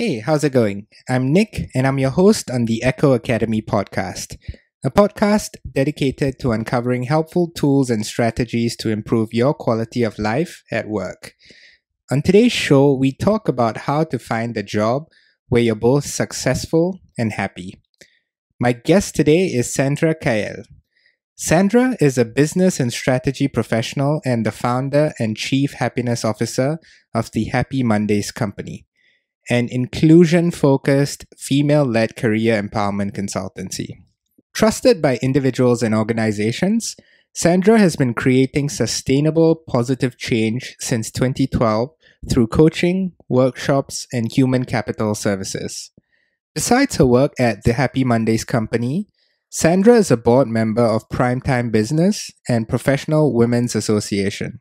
Hey, how's it going? I'm Nick, and I'm your host on the Echo Academy podcast, a podcast dedicated to uncovering helpful tools and strategies to improve your quality of life at work. On today's show, we talk about how to find a job where you're both successful and happy. My guest today is Sandra Quelle. Sandra is a business and strategy professional and the founder and chief happiness officer of the Happy Mondays company, an inclusion-focused, female-led career empowerment consultancy. Trusted by individuals and organizations, Sandra has been creating sustainable, positive change since 2012 through coaching, workshops, and human capital services. Besides her work at the Happy Mondays company, Sandra is a board member of Primetime Business and Professional Women's Association,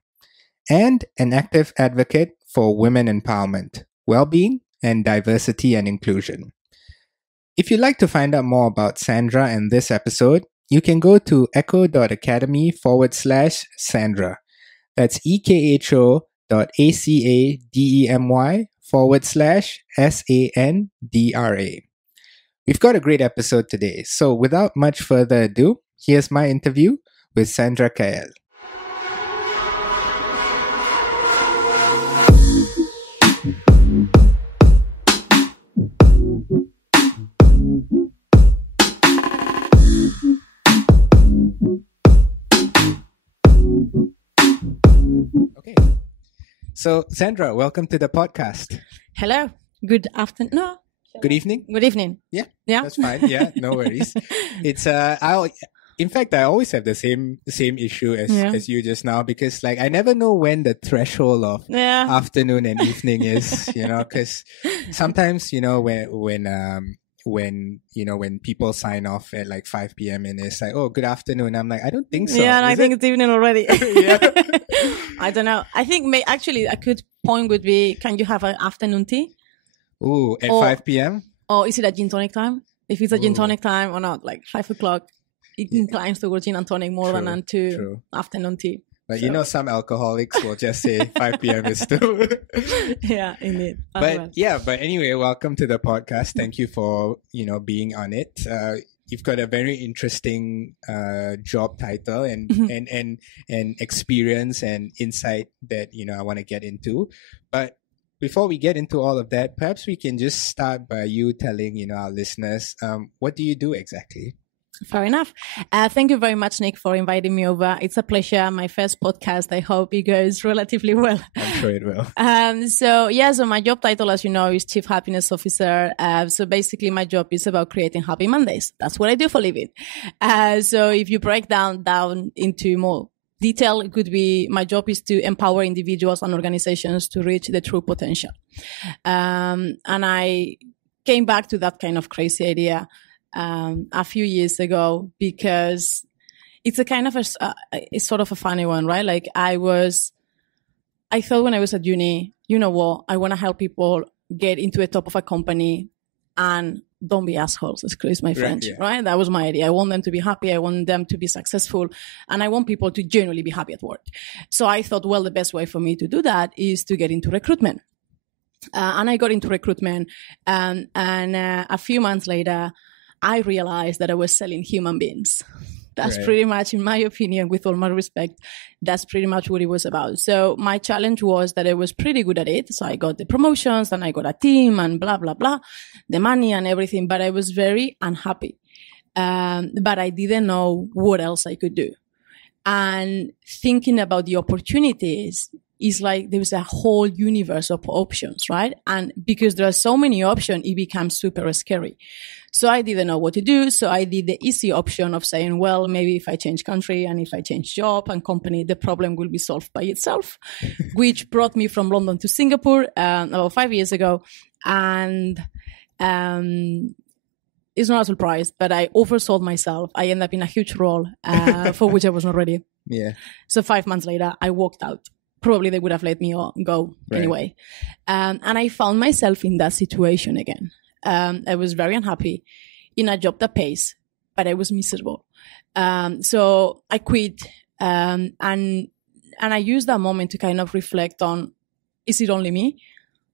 and an active advocate for women empowerment, well-being, and diversity and inclusion. If you'd like to find out more about Sandra and this episode, you can go to echo.academy/Sandra. That's ekho.academy/SANDRA. We've got a great episode today, so without much further ado, here's my interview with Sandra Quelle. Okay. So, Sandra, welcome to the podcast. Hello. Good afternoon. No. Good evening. Good evening. Yeah. Yeah. That's fine. Yeah, no worries. It's I always have the same issue as you just now, because like I never know when the threshold of afternoon and evening is, because sometimes, when people sign off at like 5 p.m. and it's like, oh, good afternoon. I'm like, I don't think so. Yeah, and I think it's evening already. Yeah. I don't know. I think actually a good point would be, can you have an afternoon tea? Ooh, at 5 p.m.? Or is it a gin tonic time? If it's a gin tonic time or not, like 5 o'clock, it inclines towards gin and tonic more than to afternoon tea. But some alcoholics will just say 5 p.m. is too. Yeah, indeed. But anyway, welcome to the podcast. Thank you for, being on it. You've got a very interesting job title and experience and insight that, I want to get into. But before we get into all of that, perhaps we can just start by you telling, our listeners, what do you do exactly? Fair enough. Thank you very much, Nick, for inviting me over. It's a pleasure. My first podcast. I hope it goes relatively well. I'm sure it will. So my job title, as you know, is Chief Happiness Officer. So basically my job is about creating happy Mondays. That's what I do for a living. So if you break down into more detail, it could be my job is to empower individuals and organizations to reach their true potential. And I came back to that kind of crazy idea a few years ago, because it's a kind of it's sort of a funny one, right? Like I thought when I was at uni, I want to help people get into the top of a company and don't be assholes, excuse my French, right? That was my idea. I want them to be happy. I want them to be successful. And I want people to genuinely be happy at work. So I thought, well, the best way for me to do that is to get into recruitment. And I got into recruitment. And a few months later, I realized that I was selling human beings. That's pretty much, in my opinion, with all my respect, that's pretty much what it was about. So my challenge was that I was pretty good at it. So I got the promotions and I got a team and blah, blah, blah, the money and everything, but I was very unhappy. But I didn't know what else I could do. And thinking about the opportunities is like there was a whole universe of options, right? And because there are so many options, it becomes super scary. So I didn't know what to do. So I did the easy option of saying, well, maybe if I change country and if I change job and company, the problem will be solved by itself, which brought me from London to Singapore about 5 years ago. And it's not a surprise, but I oversold myself. I ended up in a huge role for which I was not ready. Yeah. So 5 months later, I walked out. Probably they would have let me go anyway. And I found myself in that situation again. I was very unhappy in a job that pays, but I was miserable. So I quit, and I used that moment to kind of reflect on, is it only me?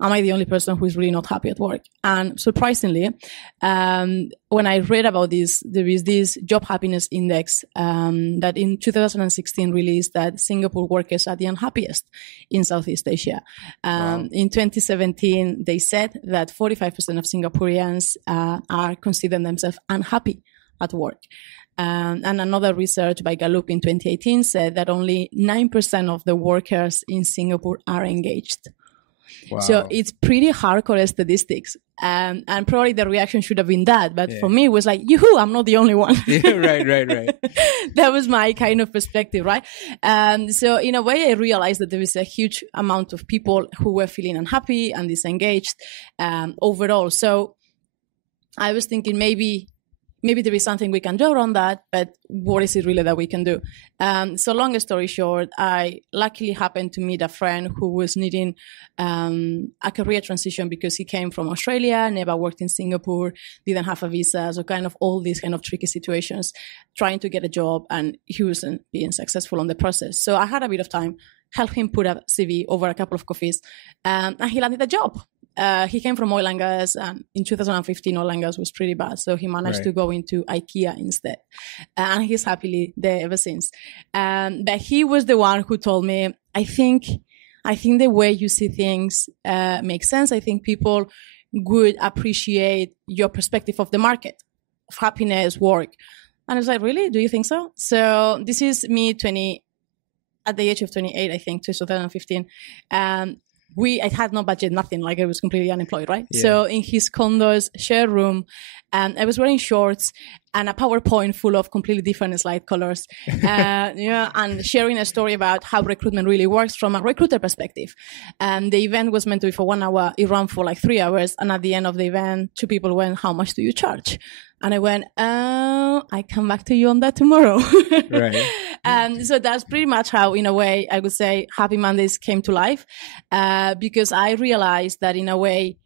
am I the only person who is really not happy at work? And surprisingly, when I read about this, there is this job happiness index that in 2016 released that Singapore workers are the unhappiest in Southeast Asia. Wow. In 2017, they said that 45% of Singaporeans are considering themselves unhappy at work. And another research by Gallup in 2018 said that only 9% of the workers in Singapore are engaged. Wow. So it's pretty hardcore statistics. And probably the reaction should have been that. But for me, it was like, yoo-hoo, I'm not the only one. Yeah, right. That was my kind of perspective, right? So in a way, I realized that there is a huge amount of people who were feeling unhappy and disengaged overall. So I was thinking maybe there is something we can do around that, but what is it really that we can do? So long story short, I luckily happened to meet a friend who was needing a career transition because he came from Australia, never worked in Singapore, didn't have a visa, so kind of all these kind of tricky situations, trying to get a job, and he wasn't being successful on the process. So I had a bit of time, helped him put a CV over a couple of coffees, and he landed a job. He came from oil and gas, and in 2015, oil and gas was pretty bad. So he managed to go into IKEA instead. And he's happily there ever since. But he was the one who told me, I think the way you see things makes sense. I think people would appreciate your perspective of the market, of happiness, work. And I was like, really? Do you think so? So this is me at the age of 28, I think, 2015. I had no budget, nothing, like I was completely unemployed, right? Yeah. So in his condo's share room, I was wearing shorts and a PowerPoint full of completely different slide colors, and sharing a story about how recruitment really works from a recruiter perspective. And the event was meant to be for 1 hour. It ran for like 3 hours. And at the end of the event, 2 people went, how much do you charge? And I went, I come back to you on that tomorrow. Right. And so that's pretty much how, in a way, I would say Happy Mondays came to life, because I realized that in a way,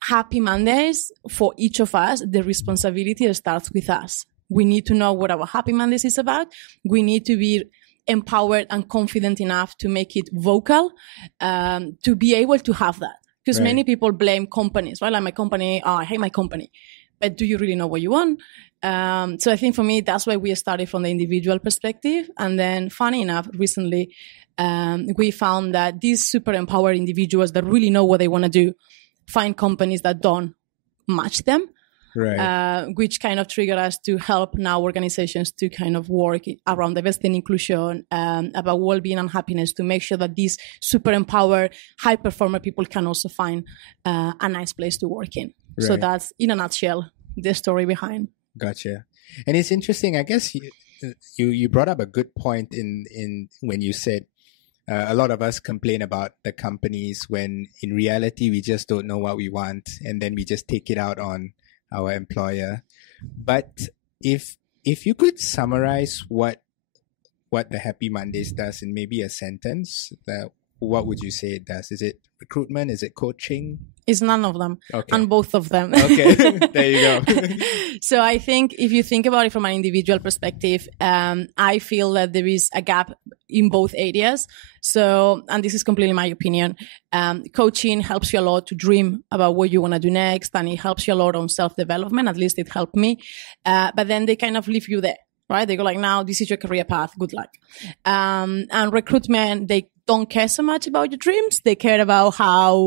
Happy Mondays, for each of us, the responsibility starts with us. We need to know what our Happy Mondays is about. We need to be empowered and confident enough to make it vocal, to be able to have that. Because many people blame companies, right? Like my company, I hate my company. But do you really know what you want? So I think for me, that's why we started from the individual perspective. And then funny enough, recently, we found that these super empowered individuals that really know what they want to do find companies that don't match them, which kind of triggered us to help now organizations to kind of work around diversity and inclusion, about well-being and happiness, to make sure that these super empowered, high performer people can also find a nice place to work in. Right. So that's, in a nutshell, the story behind. Gotcha. And it's interesting, I guess you brought up a good point in when you said a lot of us complain about the companies when in reality we just don't know what we want, and then we just take it out on our employer. But if you could summarize what the Happy Mondays does in maybe a sentence, what would you say it does? Is it recruitment? Is it coaching? It's none of them, and both of them. Okay, there you go. So I think if you think about it from an individual perspective, I feel that there is a gap in both areas. So, and this is completely my opinion, coaching helps you a lot to dream about what you want to do next, and it helps you a lot on self-development. At least it helped me. But then they kind of leave you there, right? They go like, now this is your career path. Good luck. And recruitment, they don't care so much about your dreams. They care about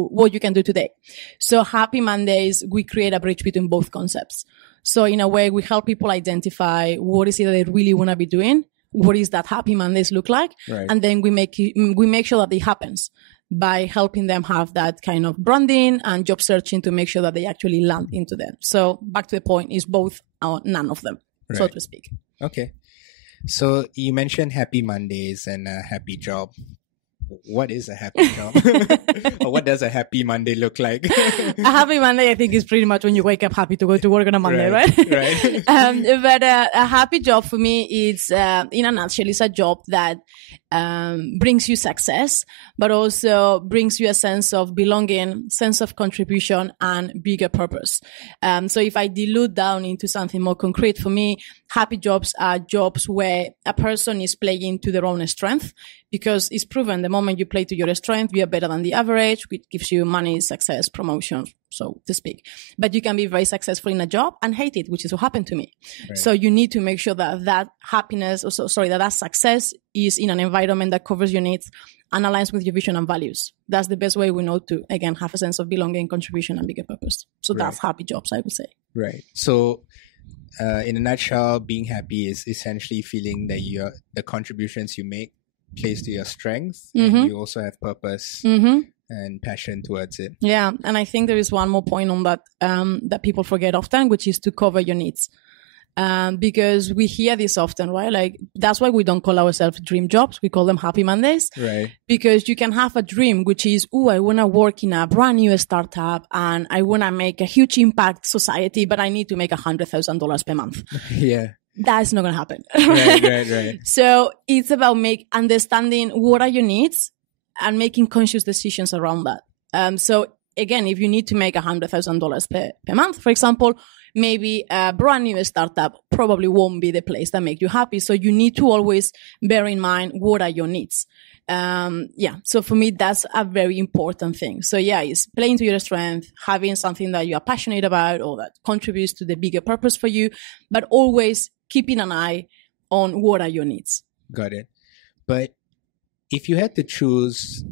what you can do today. So Happy Mondays, we create a bridge between both concepts. So in a way, we help people identify what is it that they really want to be doing. What is that Happy Mondays look like? Right. And then we make sure that it happens by helping them have that kind of branding and job searching to make sure that they actually land into them. So back to the point, is both or none of them, so to speak. Okay. So you mentioned Happy Mondays and a happy job. What is a happy job? Or what does a happy Monday look like? A happy Monday, I think, is pretty much when you wake up happy to go to work on a Monday, right? Right. But a happy job for me is, in a nutshell, is a job that brings you success, but also brings you a sense of belonging, sense of contribution, and bigger purpose. So if I dilute down into something more concrete, for me, happy jobs are jobs where a person is playing to their own strength, because it's proven the moment you play to your strength, you are better than the average, which gives you money, success, promotion, so to speak. But you can be very successful in a job and hate it, which is what happened to me. Right. So you need to make sure that happiness, that success is in an environment that covers your needs and aligns with your vision and values. That's the best way we know to, again, have a sense of belonging, contribution, and bigger purpose. So that's happy jobs, I would say. Right. So in a nutshell, being happy is essentially feeling that the contributions you make plays to your strength, and you also have purpose and passion towards it. Yeah. And I think there is one more point on that that people forget often, which is to cover your needs. Because we hear this often, right? Like, that's why we don't call ourselves dream jobs. We call them happy Mondays. Right. Because you can have a dream, which is, I want to work in a brand new startup and I want to make a huge impact society, but I need to make $100,000 per month. Yeah. That's not going to happen. Right. So it's about understanding what are your needs and making conscious decisions around that. So again, if you need to make $100,000 per month, for example, maybe a brand new startup probably won't be the place that makes you happy. So you need to always bear in mind what are your needs. So for me, that's a very important thing. So it's playing to your strength, having something that you are passionate about or that contributes to the bigger purpose for you, but always keeping an eye on what are your needs. Got it. But if you had to choose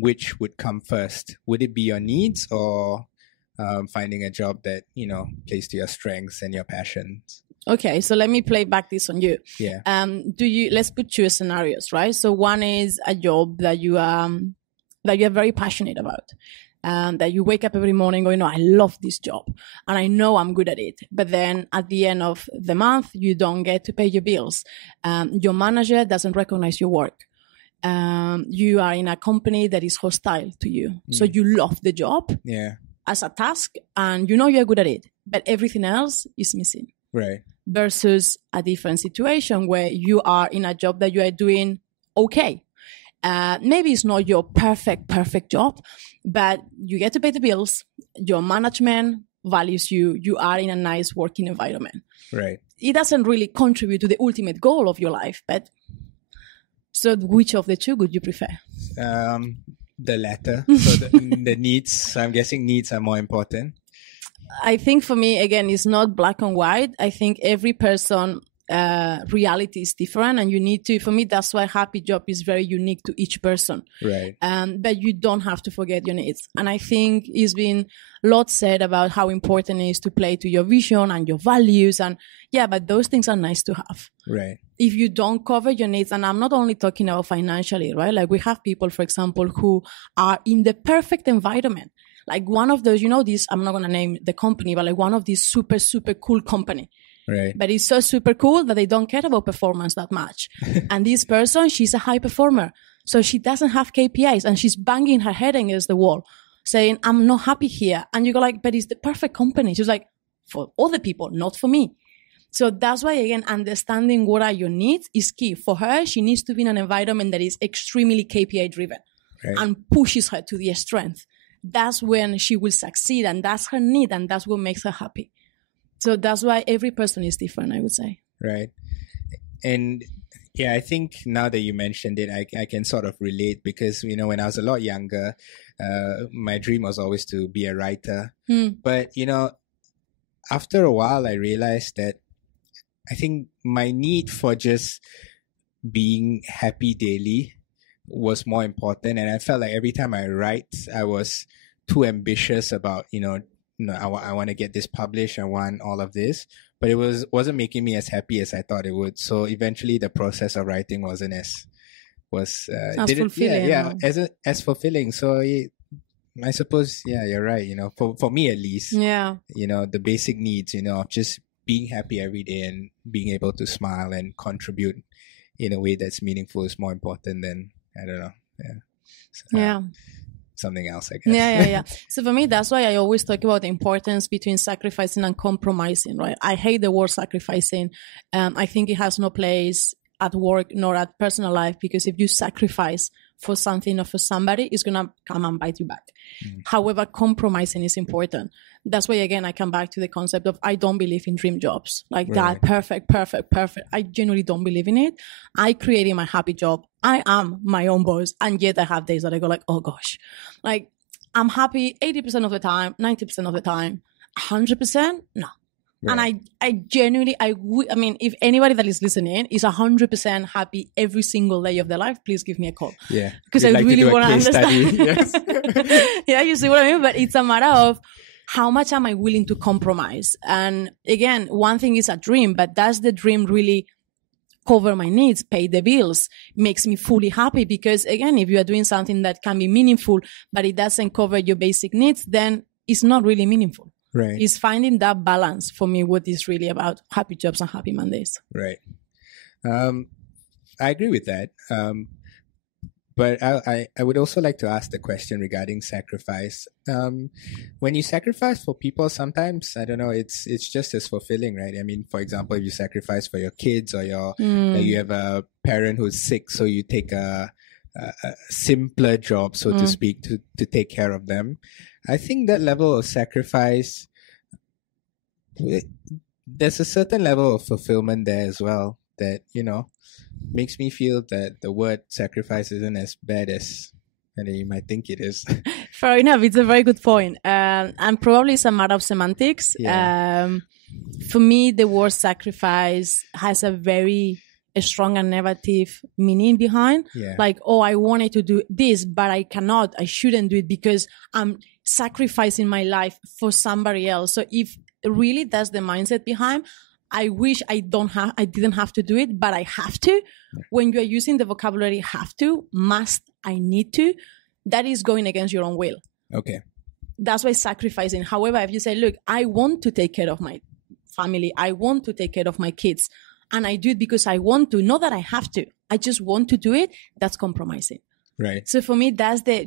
which would come first, would it be your needs or finding a job that, plays to your strengths and your passions? Okay, so let me play back this on you. Yeah. Let's put two scenarios, right? So one is a job that you are very passionate about. That you wake up every morning going, I love this job and I know I'm good at it. But then at the end of the month, you don't get to pay your bills. Your manager doesn't recognize your work. You are in a company that is hostile to you. So you love the job as a task and you're good at it, but everything else is missing. Right. Versus a different situation where you are in a job that you are doing okay. Maybe it's not your perfect job, but you get to pay the bills. Your management values you. You are in a nice working environment. Right. It doesn't really contribute to the ultimate goal of your life, but so which of the two would you prefer? The latter. So the needs, I'm guessing needs are more important. I think for me, again, it's not black and white. I think every person reality is different and you need to, for me, that's why happy job is very unique to each person. Right. But you don't have to forget your needs. And I think it's been lots said about how important it is to play to your vision and your values. And but those things are nice to have. Right. If you don't cover your needs, and I'm not only talking about financially, right? Like we have people, for example, who are in the perfect environment. Like one of those, this, I'm not going to name the company, but like one of these super, super cool company. Right. But it's so super cool that they don't care about performance that much. And this person, she's a high performer. So she doesn't have KPIs and she's banging her head against the wall saying, I'm not happy here. And you go like, but it's the perfect company. She's like, for other people, not for me. So that's why, again, understanding what are your needs is key. For her, she needs to be in an environment that is extremely KPI driven and pushes her to the strength. That's when she will succeed and that's her need and that's what makes her happy. So that's why every person is different, I would say. Right. And I think now that you mentioned it, I can sort of relate because, when I was a lot younger, my dream was always to be a writer. But, after a while, I realized that I think my need for just being happy daily was more important. And I felt like every time I write, I was too ambitious about, I want to get this published. I want all of this, but it wasn't making me as happy as I thought it would. So eventually the process of writing wasn't as fulfilling. As fulfilling. So I suppose, you're right. For me at least, the basic needs, of just being happy every day and being able to smile and contribute in a way that's meaningful is more important than, I don't know. Something else, I guess. So for me, that's why I always talk about the importance between sacrificing and compromising, right? I hate the word sacrificing. I think it has no place. at work nor at personal life, because if you sacrifice for something or for somebody, it's going to come and bite you back. However, compromising is important. That's why, again, I come back to the concept of I don't believe in dream jobs like that. Perfect. I genuinely don't believe in it. I created my happy job. I am my own boss. And yet I have days that I go like, oh gosh, like I'm happy 80% of the time, 90% of the time, 100%. No. Right. And I genuinely, I mean, if anybody that is listening is 100% happy every single day of their life, please give me a call. Yeah. Because I like really want to understand. Yes. Yeah, you see what I mean? But it's a matter of how much am I willing to compromise? And again, one thing is a dream, but does the dream really cover my needs, pay the bills, makes me fully happy? Because again, if you are doing something that can be meaningful, but it doesn't cover your basic needs, then it's not really meaningful. Right. It's finding that balance for me, what is really about happy jobs and happy Mondays. Right. I agree with that. But I would also like to ask the question regarding sacrifice. When you sacrifice for people, sometimes, I don't know, it's just as fulfilling, right? I mean, for example, if you sacrifice for your kids or like you have a parent who's sick, so you take a simpler job, so to speak, to take care of them. I think that level of sacrifice, there's a certain level of fulfillment there as well that, you know, makes me feel that the word sacrifice isn't as bad as you might think it is. Fair enough. It's a very good point. And probably it's a matter of semantics. Yeah. For me, the word sacrifice has a very strong and negative meaning behind. Yeah. Like, oh, I wanted to do this, but I cannot, I shouldn't do it because I'm sacrificing my life for somebody else. So if really that's the mindset behind, I wish I didn't have to do it, but I have to. When you are using the vocabulary have to, must, I need to, that is going against your own will. Okay. That's why sacrificing. However, if you say, look, I want to take care of my family, I want to take care of my kids, and I do it because I want to, not that I have to, I just want to do it, that's compromising. Right. So for me,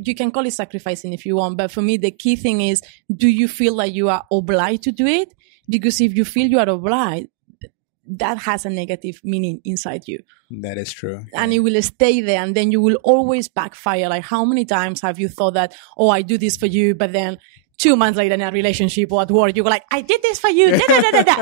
you can call it sacrificing if you want, but for me, the key thing is, do you feel like you are obliged to do it? Because if you feel you are obliged, that has a negative meaning inside you. That is true. And it will stay there, and then you will always backfire. Like, how many times have you thought that, oh, I do this for you, but then 2 months later in a relationship or at work, you go like, I did this for you.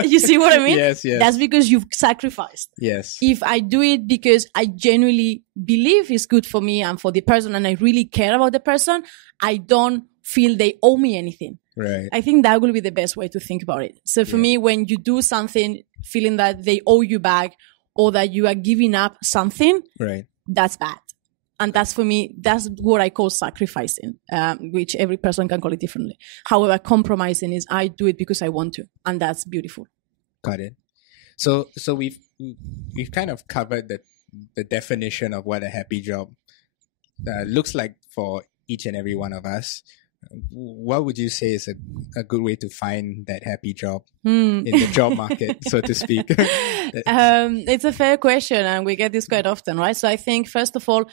You see what I mean? Yes. That's because you've sacrificed. Yes. If I do it because I genuinely believe it's good for me and for the person, and I really care about the person, I don't feel they owe me anything. Right. I think that will be the best way to think about it. So for me, when you do something feeling that they owe you back or that you are giving up something, right, that's bad. And that's, for me, that's what I call sacrificing, which every person can call it differently. However, compromising is I do it because I want to, and that's beautiful. Got it. So we've kind of covered the definition of what a happy job looks like for each and every one of us. What would you say is a good way to find that happy job in the job market, so to speak? It's a fair question, and we get this quite often, right? So I think, first of all,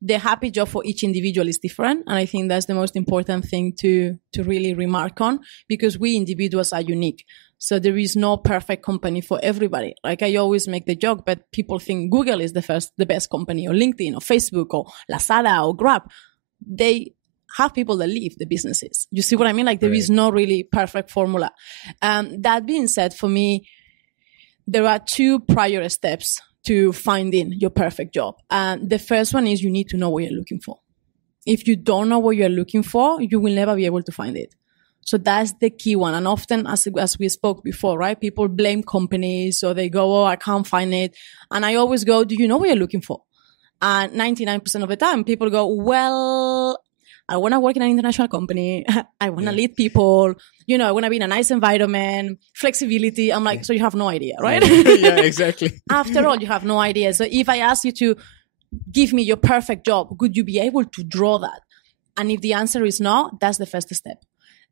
the happy job for each individual is different. And I think that's the most important thing to really remark on, because we individuals are unique. So there is no perfect company for everybody. Like I always make the joke, but people think Google is the best company, or LinkedIn or Facebook or Lazada or Grab. They have people that leave the businesses. You see what I mean? Like there is no really perfect formula. That being said, for me, there are 2 prior steps to finding your perfect job. The first one is you need to know what you're looking for. If you don't know what you're looking for, you will never be able to find it. So that's the key one. And often, as we spoke before, right, people blame companies, or they go, oh, I can't find it. And I always go, do you know what you're looking for? And 99% of the time, people go, well, I want to work in an international company. I want to lead people. You know, I want to be in a nice environment, flexibility. I'm like, so you have no idea, right? Yeah, exactly. After all, you have no idea. So if I ask you to give me your perfect job, could you be able to draw that? And if the answer is no, that's the first step.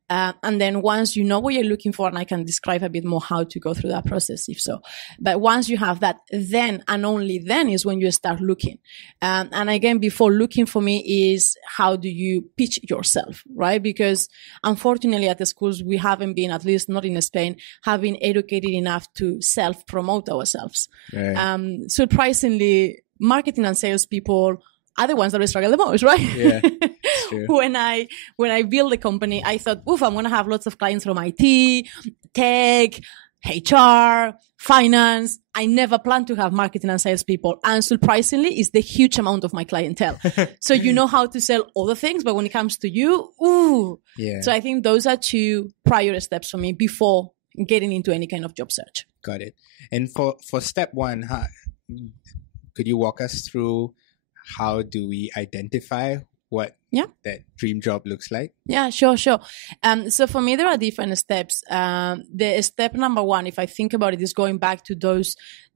And then once you know what you're looking for, and I can describe a bit more how to go through that process if so. But once you have that, then and only then is when you start looking. And again, before looking for me is how do you pitch yourself, right? Because unfortunately at the schools, we haven't been, at least not in Spain, have been educated enough to self-promote ourselves. Right. Surprisingly, marketing and salespeople are the ones that struggle the most, right? Yeah. When I built the company, I thought, oof, I'm going to have lots of clients from IT, tech, HR, finance. I never planned to have marketing and salespeople. And surprisingly, it's the huge amount of my clientele. So you know how to sell other things, but when it comes to you, ooh. Yeah. So I think those are two prior steps for me before getting into any kind of job search. Got it. And for step one, could you walk us through how do we identify what that dream job looks like? Yeah, sure. So for me, there are different steps. The step number one, if I think about it, is going back to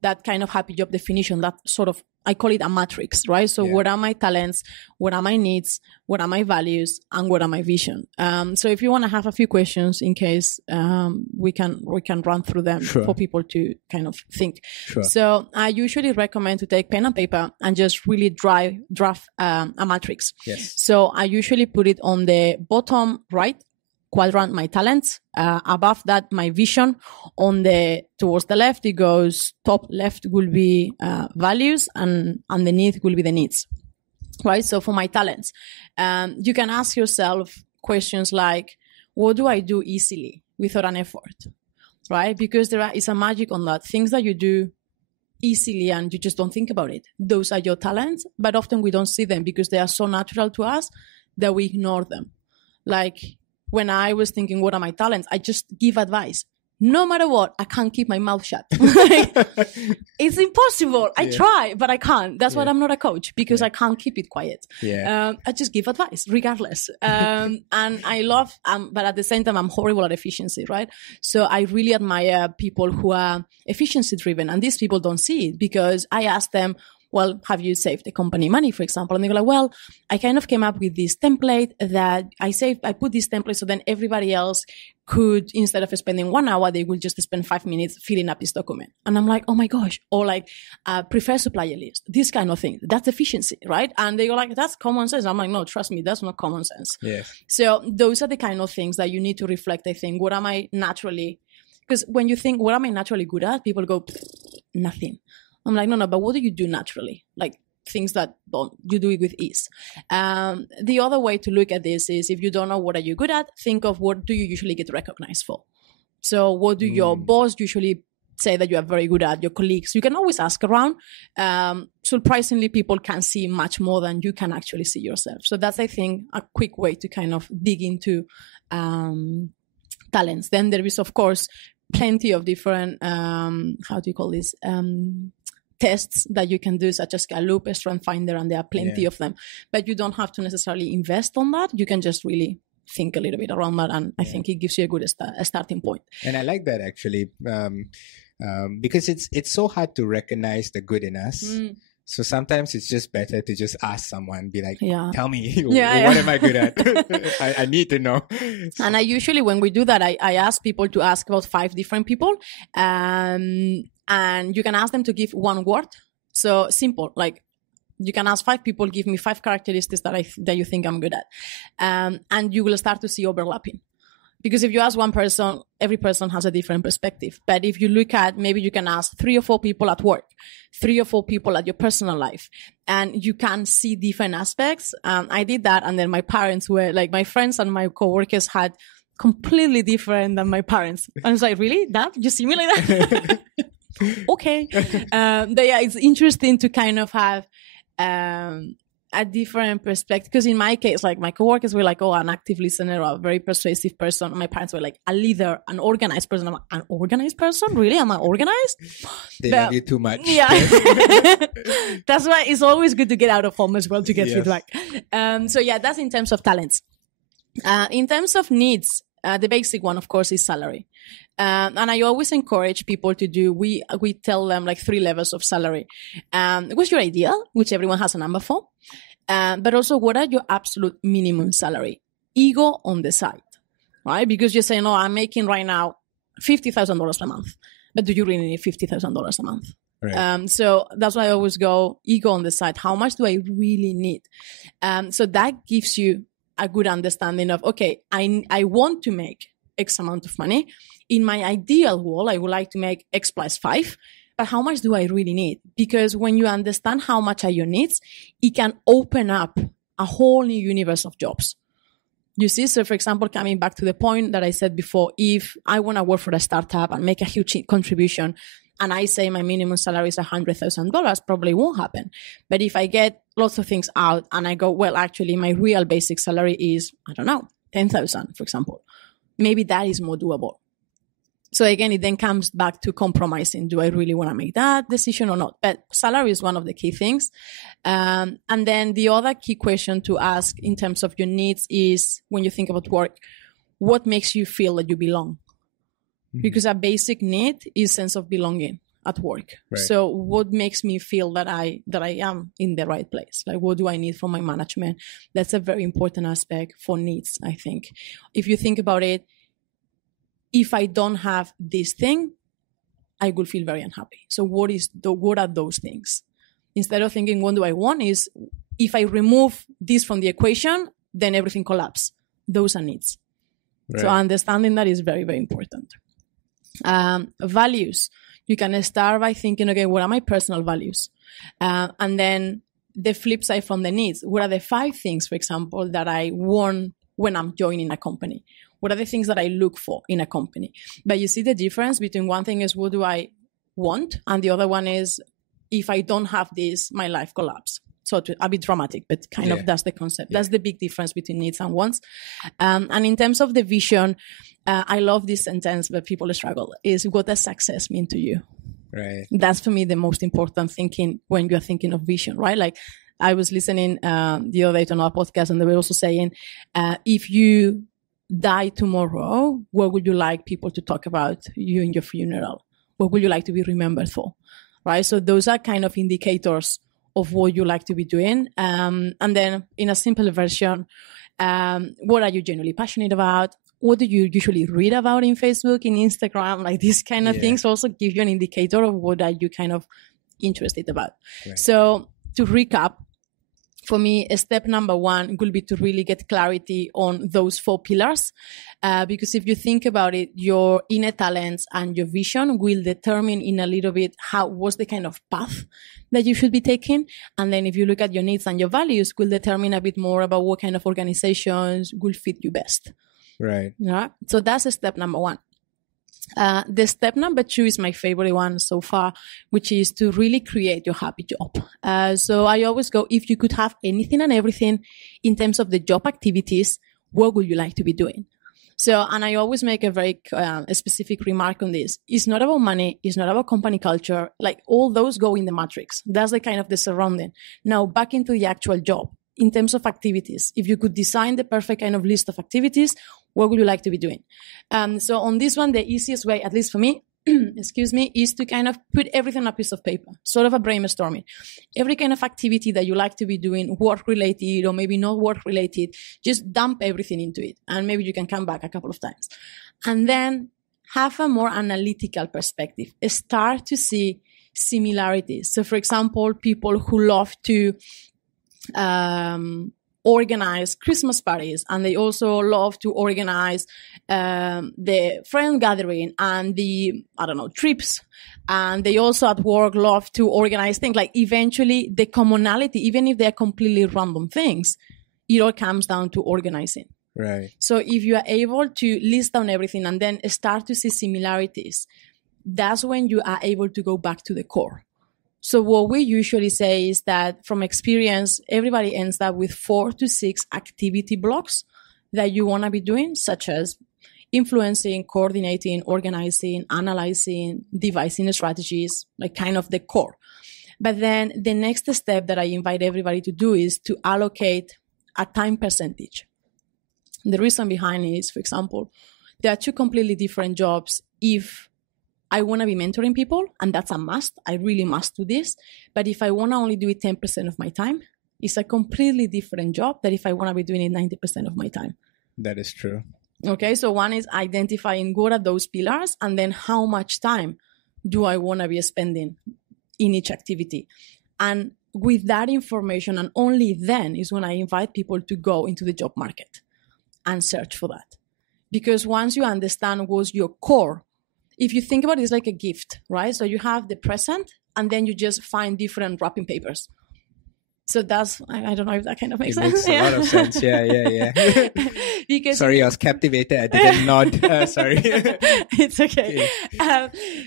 that kind of happy job definition, that sort of, I call it a matrix, right? So what are my talents? What are my needs? What are my values? And what are my vision? So if you want to have a few questions in case, we can run through them for people to kind of think. Sure. So I usually recommend to take pen and paper and just really draft a matrix. Yes. So I usually put it on the bottom right quadrant, my talents. Above that, my vision. Towards the left, it goes top left will be values, and underneath will be the needs. Right? So for my talents, you can ask yourself questions like, what do I do easily without an effort? Right? Because there is a magic on that. Things that you do easily and you just don't think about it. Those are your talents, but often we don't see them because they are so natural to us that we ignore them. Like when I was thinking, what are my talents? I just give advice. No matter what, I can't keep my mouth shut. It's impossible. I try, but I can't. That's why I'm not a coach, because I can't keep it quiet. I just give advice regardless. And I love, but at the same time, I'm horrible at efficiency, right? So I really admire people who are efficiency driven, and these people don't see it because I ask them, well, have you saved the company money, for example? And they go like, well, I kind of came up with this template that I put this template so then everybody else could, instead of spending 1 hour, they will just spend 5 minutes filling up this document. And I'm like, oh my gosh. Or like, preferred supplier list, this kind of thing. That's efficiency, right? And they go like, that's common sense. I'm like, no, trust me, that's not common sense. Yeah. So those are the kind of things that you need to reflect, I think. What am I naturally, because when you think, what am I naturally good at? People go, nothing. I'm like, no, but what do you do naturally? Like things that you do it with ease. The other way to look at this is, if you don't know what are you good at, think of what do you usually get recognized for. So what do your boss usually say that you are very good at, your colleagues? You can always ask around. Surprisingly, people can see much more than you can actually see yourself. So that's, I think, a quick way to kind of dig into talents. Then there is, of course, plenty of different, tests that you can do, such as Gallup, Strength Finder, and there are plenty of them. But you don't have to necessarily invest on that. You can just really think a little bit around that, and I think it gives you a good starting point. And I like that actually, because it's so hard to recognize the good in us. So sometimes it's just better to just ask someone, be like, tell me, what am I good at? I need to know. And I usually, when we do that, I ask people to ask about 5 different people. And you can ask them to give one word. So simple, like you can ask 5 people, give me 5 characteristics that you think I'm good at. And you will start to see overlapping. Because if you ask one person, every person has a different perspective. But if you look at, maybe you can ask 3 or 4 people at work, 3 or 4 people at your personal life, and you can see different aspects. I did that. And then my parents were like, my friends and my coworkers had completely different than my parents. And I was like, really? That? You see me like that? Okay. But yeah, it's interesting to kind of have, a different perspective, because in my case, like my coworkers were like, oh, an active listener or a very persuasive person. My parents were like a leader, an organized person. I'm like, an organized person? Really? Am I organized? They love you too much. Yeah. That's why it's always good to get out of home as well to get feedback. So yeah, that's in terms of talents. In terms of needs, the basic one, of course, is salary. And I always encourage people to do, we tell them like 3 levels of salary. What's your ideal, which everyone has a number for? But also, what are your absolute minimum salary? Ego on the side, right? Because you're saying, "Oh, I'm making right now $50,000 a month," but do you really need $50,000 a month? Right. So that's why I always go ego on the side. How much do I really need? So that gives you a good understanding of, okay, I want to make X amount of money. In my ideal world, I would like to make X plus 5. But how much do I really need? Because when you understand how much are your needs, it can open up a whole new universe of jobs. You see, so for example, coming back to the point that I said before, if I want to work for a startup and make a huge contribution, and I say my minimum salary is $100,000, probably won't happen. But if I get lots of things out and I go, well, actually, my real basic salary is, I don't know, 10,000, for example, maybe that is more doable. So again, it then comes back to compromising. Do I really want to make that decision or not? But salary is one of the key things. And then the other key question to ask in terms of your needs is, when you think about work, what makes you feel that you belong? Mm-hmm. Because a basic need is sense of belonging at work. Right. So what makes me feel that I am in the right place? Like, what do I need from my management? That's a very important aspect for needs, I think. If you think about it, if I don't have this thing, I will feel very unhappy. So what are those things? Instead of thinking, what do I want, is if I remove this from the equation, then everything collapses. Those are needs. Right. So understanding that is very, very important. Values. You can start by thinking, okay, what are my personal values? And then the flip side from the needs. What are the 5 things, for example, that I want when I'm joining a company? What are the things that I look for in a company? But you see the difference between one thing is what do I want? And the other one is, if I don't have this, my life collapses. So a bit dramatic, but kind of that's the concept. Yeah. That's the big difference between needs and wants. And in terms of the vision, I love this sentence, but people struggle, is what does success mean to you? Right. That's for me the most important thinking when you're thinking of vision, right? Like I was listening the other day to another podcast, and they were also saying, if you die tomorrow, what would you like people to talk about you in your funeral? What would you like to be remembered for? Right? So those are kind of indicators of what you like to be doing. And then in a simple version, what are you genuinely passionate about? What do you usually read about in Facebook, in Instagram? Like these kind of things also give you an indicator of what are you kind of interested about. Right. So to recap, for me, step number 1 will be to really get clarity on those 4 pillars. Because if you think about it, your inner talents and your vision will determine in a little bit what's the kind of path that you should be taking. And then if you look at your needs and your values, will determine a bit more about what kind of organizations will fit you best. Right. Yeah. So that's step number 1. The step number 2 is my favorite one so far, which is to really create your happy job. So I always go, if you could have anything and everything in terms of the job activities, what would you like to be doing? So, and I always make a very specific remark on this. It's not about money. It's not about company culture. Like all those go in the matrix. That's the kind of the surrounding. Now back into the actual job. In terms of activities, if you could design the perfect kind of list of activities, what would you like to be doing? So on this one, the easiest way, at least for me, is to kind of put everything on a piece of paper, sort of a brainstorming. Every kind of activity that you like to be doing, work-related or maybe not work-related, just dump everything into it. And maybe you can come back a couple of times. And then have a more analytical perspective. Start to see similarities. So for example, people who love to organize Christmas parties, and they also love to organize the friend gathering and the, trips. And they also at work love to organize things. Like eventually the commonality, even if they're completely random things, it all comes down to organizing. Right. So if you are able to list down everything and then start to see similarities, that's when you are able to go back to the core. So what we usually say is that from experience, everybody ends up with 4 to 6 activity blocks that you want to be doing, such as influencing, coordinating, organizing, analyzing, devising strategies, like kind of the core. But then the next step that I invite everybody to do is to allocate a time percentage. The reason behind it is, for example, there are 2 completely different jobs. If I want to be mentoring people, and that's a must. I really must do this. But if I want to only do it 10% of my time, it's a completely different job than if I want to be doing it 90% of my time. That is true. Okay, so one is identifying what are those pillars, and then how much time do I want to be spending in each activity. And with that information, and only then is when I invite people to go into the job market and search for that. Because once you understand what's your core, if you think about it, it's like a gift, right? So you have the present, and then you just find different wrapping papers. So that's, I don't know if that kind of makes sense. It makes a lot of sense. Yeah. Because sorry, I was captivated. I didn't nod. Sorry. It's okay.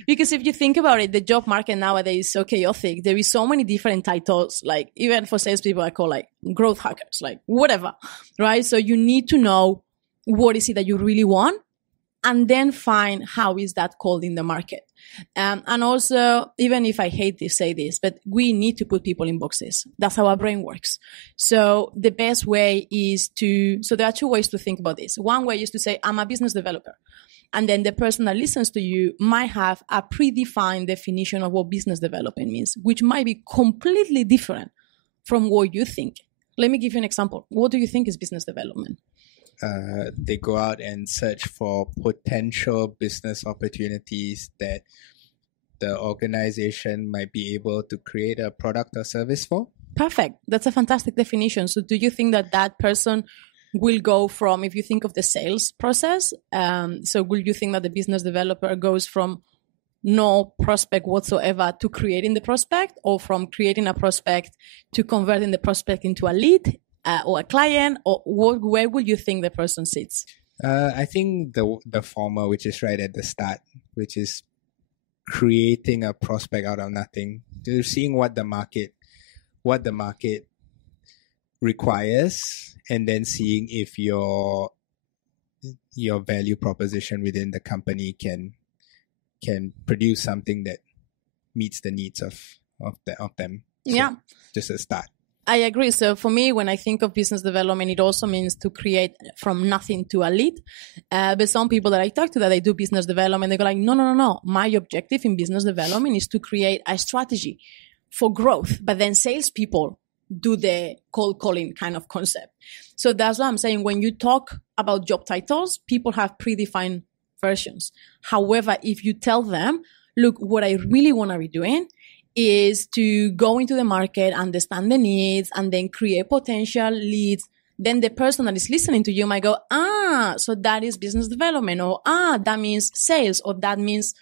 Because if you think about it, the job market nowadays is so chaotic. There is so many different titles, like even for salespeople, I call like growth hackers, like whatever, right? So you need to know what is it that you really want, and then find how is that called in the market. And also, even if I hate to say this, but we need to put people in boxes. That's how our brain works. So the best way is so there are two ways to think about this. One way is to say, I'm a business developer. And then the person that listens to you might have a predefined definition of what business development means, which might be completely different from what you think. Let me give you an example. What do you think is business development? They go out and search for potential business opportunities that the organization might be able to create a product or service for. Perfect. That's a fantastic definition. So do you think that person will go from, if you think of the sales process, so will you think that the business developer goes from no prospect whatsoever to creating the prospect, or from creating a prospect to converting the prospect into a lead? Or a client, or where would you think the person sits? I think the former, which is right at the start, which is creating a prospect out of nothing. You're seeing what the market requires, and then seeing if your value proposition within the company can produce something that meets the needs of them. So yeah, just a start. I agree. So for me, when I think of business development, it also means to create from nothing to a lead. But some people that I talk to that they do business development, they go like, no. My objective in business development is to create a strategy for growth. But then salespeople do the cold calling kind of concept. So that's what I'm saying. When you talk about job titles, people have predefined versions. However, if you tell them, look, what I really want to be doing is to go into the market, understand the needs, and then create potential leads, then the person that is listening to you might go, so that is business development, or that means sales, or that means,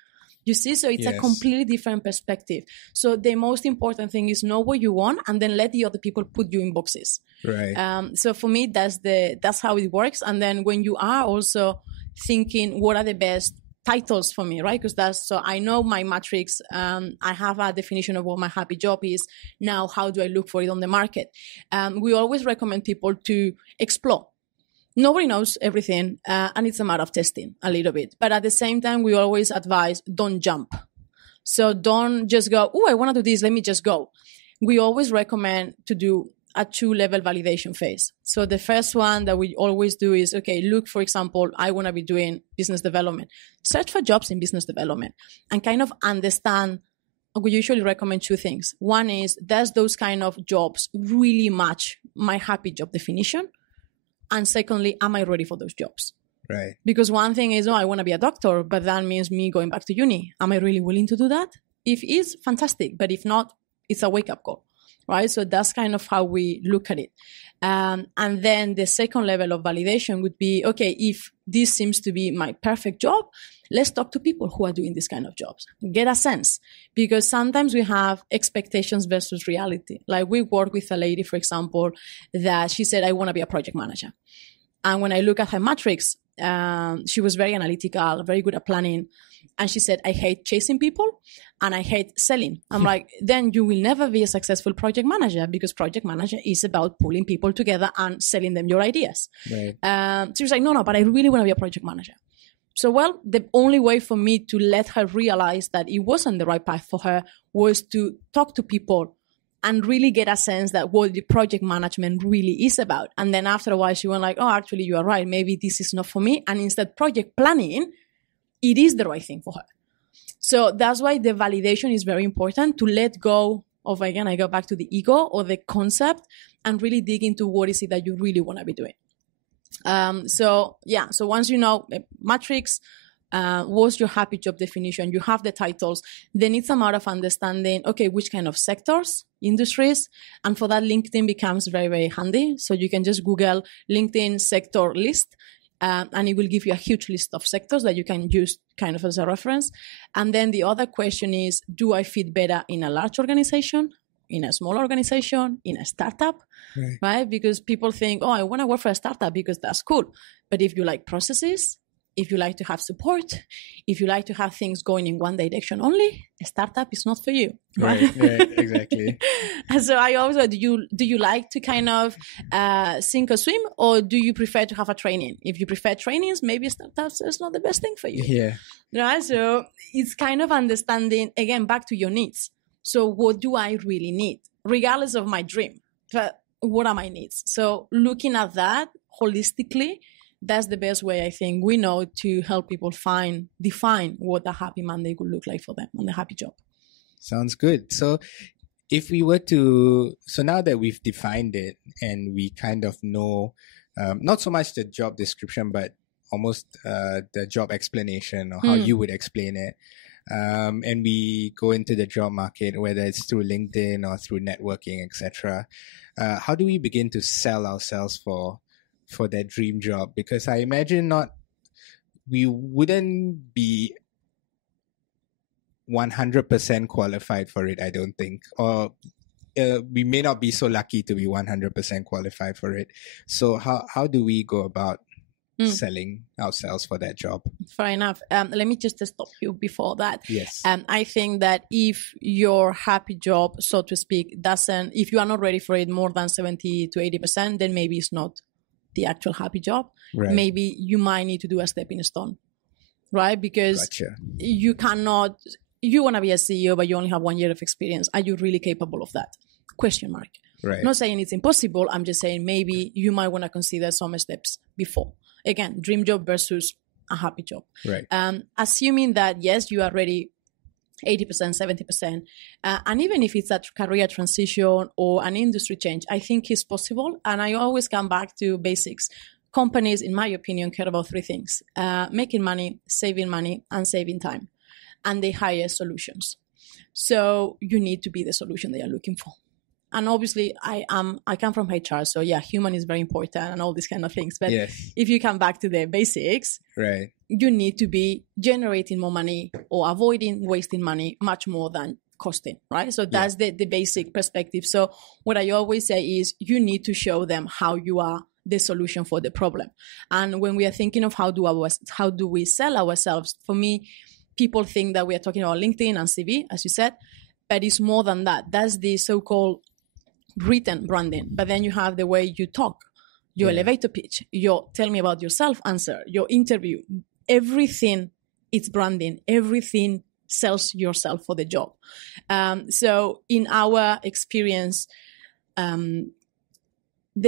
you see, so it's a completely different perspective. So the most important thing is know what you want, and then let the other people put you in boxes. Right. So for me, that's how it works. And then when you are also thinking, what are the best titles for me, right? Because so I know my matrix. I have a definition of what my happy job is. Now, how do I look for it on the market? We always recommend people to explore. Nobody knows everything, and it's a matter of testing a little bit. But at the same time, we always advise, don't jump. So don't just go, I want to do this, let me just go. We always recommend to do a 2-level validation phase. So the first one that we always do is, okay, look, for example, I want to be doing business development. Search for jobs in business development and kind of understand. We usually recommend 2 things. One is, does those kind of jobs really match my happy job definition? And secondly, am I ready for those jobs? Right. Because one thing is, I want to be a doctor, but that means me going back to uni. Am I really willing to do that? If it is, fantastic. But if not, it's a wake-up call. Right? So that's kind of how we look at it. And then the second level of validation would be, okay, if this seems to be my perfect job, let's talk to people who are doing this kind of jobs. Get a sense. Because sometimes we have expectations versus reality. Like we work with a lady, for example, that she said, I want to be a project manager. And when I look at her matrix, she was very analytical, very good at planning. And she said, I hate chasing people and I hate selling. I'm like, then you will never be a successful project manager, because project manager is about pulling people together and selling them your ideas. Right. So she was like, no, but I really want to be a project manager. So, well, the only way for me to let her realize that it wasn't the right path for her was to talk to people and really get a sense that what the project management really is about. And then after a while, she went like, actually, you are right. Maybe this is not for me. And instead, project planning, it is the right thing for her. So that's why the validation is very important, to let go of, again, I go back to the ego or the concept and really dig into what is it that you really want to be doing. So once you know matrix, what's your happy job definition, you have the titles, then it's a matter of understanding, okay, which kind of sectors, industries, and for that LinkedIn becomes very, very handy. So you can just Google LinkedIn sector list, and it will give you a huge list of sectors that you can use kind of as a reference. And then the other question is, do I fit better in a large organization, in a small organization, in a startup, right? Because people think, oh, I want to work for a startup because that's cool. But if you like processes, if you like to have support, if you like to have things going in one direction only, a startup is not for you. Right, exactly. And so I always go, do you like to kind of sink or swim, or do you prefer to have a training? If you prefer trainings, maybe startups is not the best thing for you. Yeah. Right? So it's kind of understanding, again, back to your needs. So what do I really need, regardless of my dream? But what are my needs? So looking at that holistically, that's the best way, I think, we know to help people define what a happy Monday could look like for them on the happy job. Sounds good. So if we were so now that we've defined it and we kind of know, not so much the job description, but almost the job explanation or how you would explain it. And we go into the job market, whether it's through LinkedIn or through networking, etc. How do we begin to sell ourselves for that dream job? Because I imagine we wouldn't be 100% qualified for it, I don't think. Or we may not be so lucky to be 100% qualified for it. So how do we go about selling ourselves for that job? Fair enough. Let me just stop you before that. Yes. I think that if your happy job, so to speak, if you are not ready for it more than 70 to 80%, then maybe it's not the actual happy job. Right. Maybe you might need to do a stepping stone, right? Because you want to be a CEO, but you only have 1 year of experience. Are you really capable of that? Question mark. Right. I'm not saying it's impossible. I'm just saying maybe you might want to consider some steps before. Again, dream job versus a happy job. Right. Assuming that, yes, you are ready 80%, 70%. And even if it's a career transition or an industry change, I think it's possible. And I always come back to basics. Companies, in my opinion, care about three things: making money, and saving time. And they hire solutions. So you need to be the solution they are looking for. And obviously, I come from HR, so yeah, human is very important and all these kind of things. But if you come back to the basics, right, you need to be generating more money or avoiding wasting money much more than costing, right? So that's the basic perspective. So what I always say is you need to show them how you are the solution for the problem. And when we are thinking of how do we sell ourselves, for me, people think that we are talking about LinkedIn and CV, as you said, but it's more than that. That's the so-called written branding. But then you have the way you talk, your elevator pitch, your tell me about yourself answer, your interview, everything is branding, everything sells yourself for the job. So in our experience, the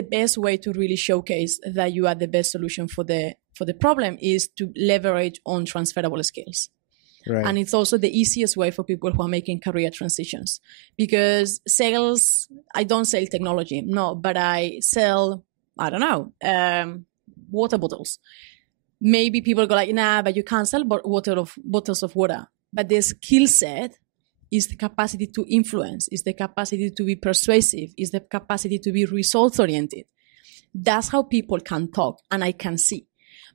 best way to really showcase that you are the best solution for the problem is to leverage on transferable skills. Right. And it's also the easiest way for people who are making career transitions, because sales, I don't sell technology, no, but I sell, I don't know, water bottles. Maybe people go like, nah, but you can't sell bottles of water. But the skill set is the capacity to influence, is the capacity to be persuasive, is the capacity to be results oriented. That's how people can talk, and I can see.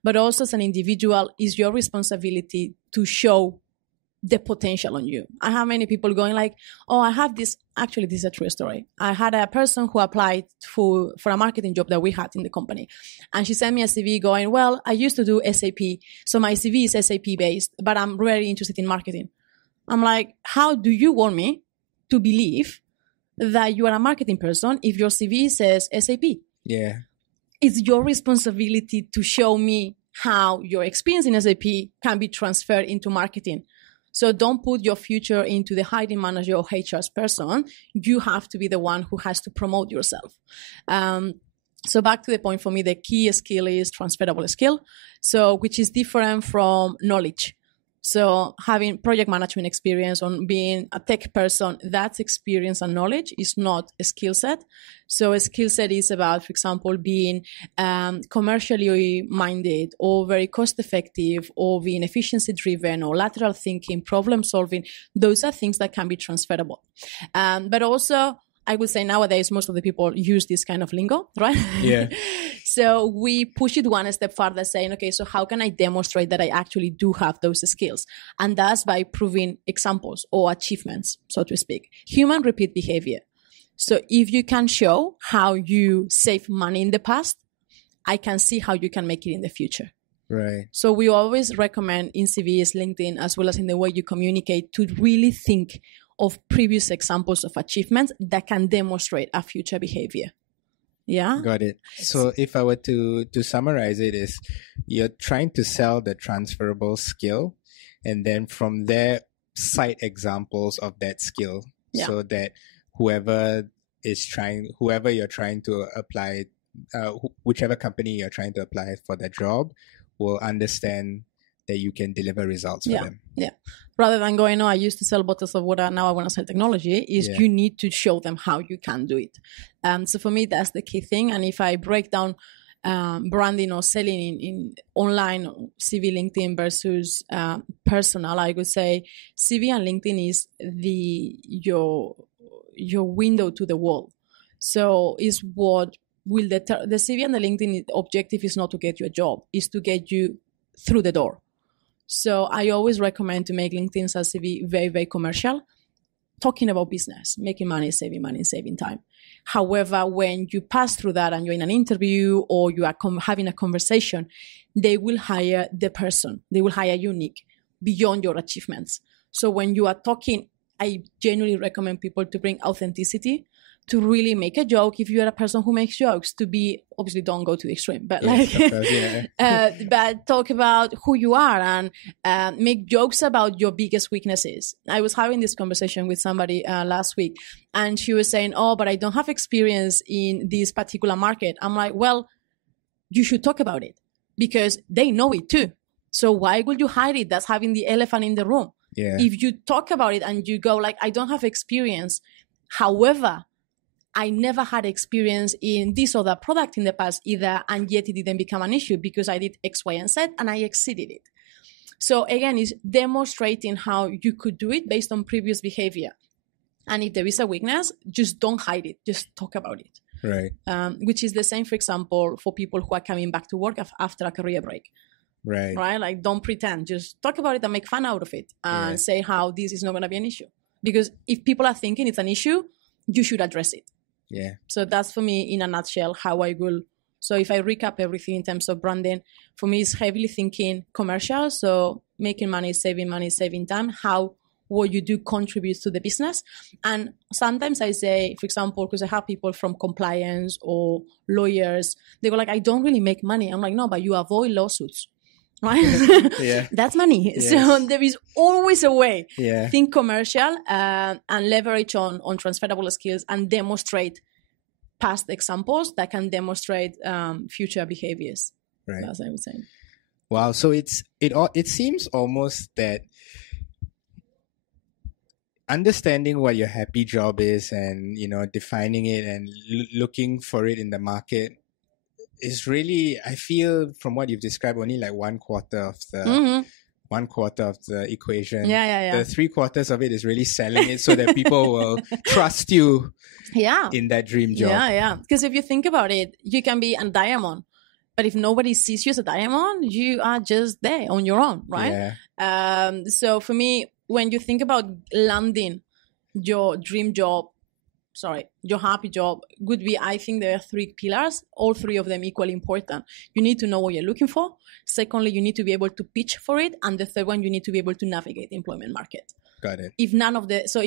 But also as an individual, it's your responsibility to show the potential on you. I have many people going like, oh, I have this. Actually, this is a true story. I had a person who applied for a marketing job that we had in the company. And she sent me a CV going, well, I used to do SAP. So my CV is SAP based, but I'm really interested in marketing. I'm like, how do you want me to believe that you are a marketing person if your CV says SAP? Yeah. It's your responsibility to show me how your experience in SAP can be transferred into marketing. So don't put your future into the hiring manager or HR's person. You have to be the one who has to promote yourself. So back to the point, for me, the key skill is transferable skill, so which is different from knowledge. So having project management experience, on being a tech person, that's experience and knowledge is not a skill set. So a skill set is about, for example, being commercially minded or very cost effective or being efficiency driven or lateral thinking, problem solving. Those are things that can be transferable. But also, I would say nowadays, most of the people use this kind of lingo, right? Yeah. So we push it one step further, saying, okay, so how can I demonstrate that I actually do have those skills? And that's by proving examples or achievements, so to speak. Human repeat behavior. So if you can show how you save money in the past, I can see how you can make it in the future. Right. So we always recommend in CVs, LinkedIn, as well as in the way you communicate, to really think of previous examples of achievements that can demonstrate a future behavior. Yeah. Got it. So if I were to summarize it, is you're trying to sell the transferable skill, and then from there cite examples of that skill, so that whoever you're trying to apply, whichever company you're trying to apply for that job, will understand that you can deliver results for them. Yeah. Rather than going, I used to sell bottles of water, now I want to sell technology, you need to show them how you can do it. So for me, that's the key thing. And if I break down branding or selling in online, CV, LinkedIn versus personal, I would say CV and LinkedIn is your window to the world. So is what will the CV and the LinkedIn objective is not to get you a job, is to get you through the door. So I always recommend to make LinkedIn as CV very, very commercial, talking about business, making money, saving time. However, when you pass through that and you're in an interview or you are having a conversation, they will hire the person. They will hire unique beyond your achievements. So when you are talking, I genuinely recommend people to bring authenticity, to really make a joke. If you're a person who makes jokes, to be, obviously don't go to the extreme, but but talk about who you are and make jokes about your biggest weaknesses. I was having this conversation with somebody last week, and she was saying, but I don't have experience in this particular market. I'm like, well, you should talk about it because they know it too. So why would you hide it? That's having the elephant in the room. Yeah. If you talk about it and you go like, I don't have experience, however, I never had experience in this or that product in the past either, and yet it didn't become an issue because I did X, Y, and Z, and I exceeded it. So again, it's demonstrating how you could do it based on previous behavior. And if there is a weakness, just don't hide it. Just talk about it. Right. Which is the same, for example, for people who are coming back to work after a career break. Right. Like, don't pretend. Just talk about it and make fun out of it and say how this is not going to be an issue. Because if people are thinking it's an issue, you should address it. Yeah. So that's for me in a nutshell how I will. So if I recap everything in terms of branding, for me it's heavily thinking commercial. So making money, saving time, how what you do contributes to the business. And sometimes I say, for example, because I have people from compliance or lawyers, they go like, I don't really make money. I'm like, no, but you avoid lawsuits. Right? Yeah. That's money. Yes. So there is always a way. Yeah. Think commercial and leverage on transferable skills and demonstrate past examples that can demonstrate future behaviors. Right. That's what I would say. Wow. So it seems almost that understanding what your happy job is and, defining it and looking for it in the market is really, I feel from what you've described, only like one quarter of the equation. Yeah. The 3/4 of it is really selling it so that people will trust you in that dream job. Yeah. Because if you think about it, you can be a diamond, but if nobody sees you as a diamond, you are just there on your own, right? Yeah. So for me, when you think about landing your dream job, your happy job, would be, I think there are 3 pillars, all 3 of them equally important. You need to know what you're looking for. Secondly, you need to be able to pitch for it. And the third one, you need to be able to navigate the employment market. Got it. If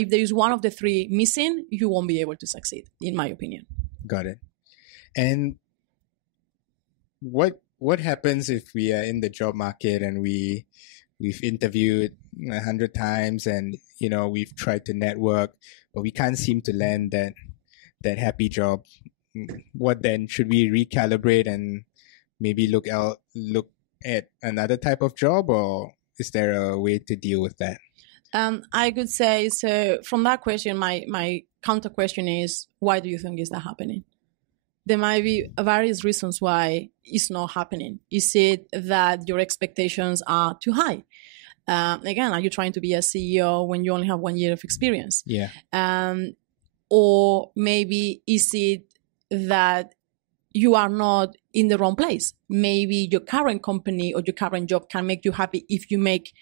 there is one of the 3 missing, you won't be able to succeed, in my opinion. Got it. And what happens if we are in the job market and we've interviewed 100 times and we've tried to network, but we can't seem to land that happy job? What then? Should we recalibrate and maybe look at another type of job, or is there a way to deal with that? I could say, so from that question, my counter question is, why do you think is that happening? There might be various reasons why it's not happening. Is it that your expectations are too high? Again, are you trying to be a CEO when you only have 1 year of experience? Yeah. Or maybe is it that you are not in the wrong place? Maybe your current company or your current job can make you happy if you make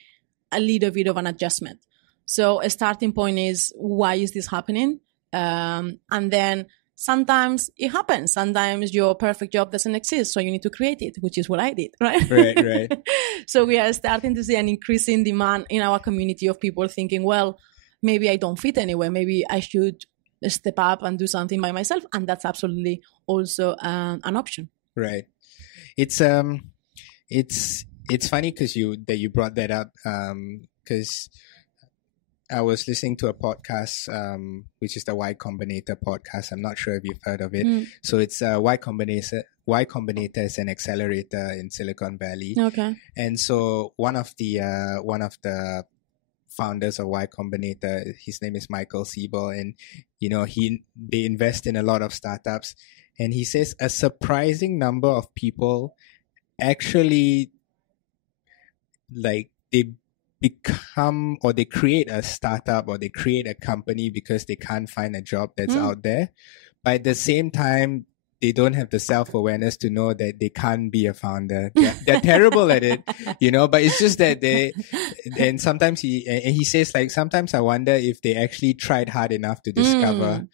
a little bit of an adjustment. So a starting point is, why is this happening? And then sometimes it happens. Sometimes your perfect job doesn't exist, so you need to create it, which is what I did, right? Right. So we are starting to see an increasing demand in our community of people thinking, well, maybe I don't fit anywhere. Maybe I should step up and do something by myself. And that's absolutely also an option. Right. It's funny because you brought that up, because I was listening to a podcast, which is the Y Combinator podcast. I'm not sure if you've heard of it. So it's Y Combinator. Y Combinator is an accelerator in Silicon Valley. Okay. And so one of the founders of Y Combinator, his name is Michael Siebel, and they invest in a lot of startups. And he says a surprising number of people actually they become, or they create a startup, or they create a company because they can't find a job that's out there. But at the same time, they don't have the self-awareness to know that they can't be a founder. They're terrible at it, but it's just that and sometimes he says, sometimes I wonder if they actually tried hard enough to discover,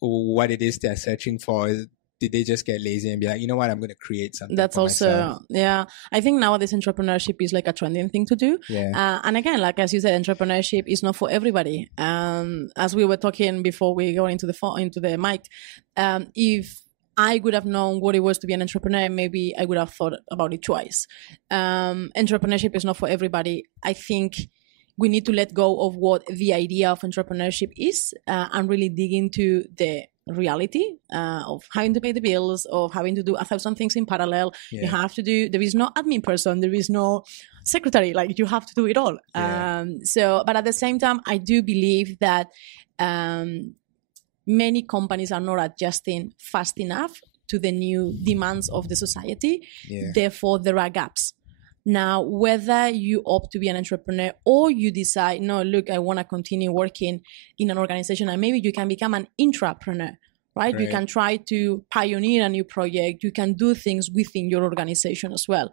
what it is they're searching for. Did they just get lazy and be like, you know what, I'm going to create something? That's also myself. Yeah. I think nowadays entrepreneurship is like a trending thing to do. Yeah. And again, like as you said, entrepreneurship is not for everybody. As we were talking before we go into the mic, if I would have known what it was to be an entrepreneur, maybe I would have thought about it twice. Entrepreneurship is not for everybody. I think we need to let go of what the idea of entrepreneurship is and really dig into the reality of having to pay the bills, of having to do 1,000 things in parallel. You have to do, there is no admin person, there is no secretary, you have to do it all. But at the same time, I do believe that many companies are not adjusting fast enough to the new demands of the society. Therefore, there are gaps. Now, whether you opt to be an entrepreneur or you decide, no, look, I want to continue working in an organization, and maybe you can become an intrapreneur, right? You can try to pioneer a new project. You can do things within your organization as well.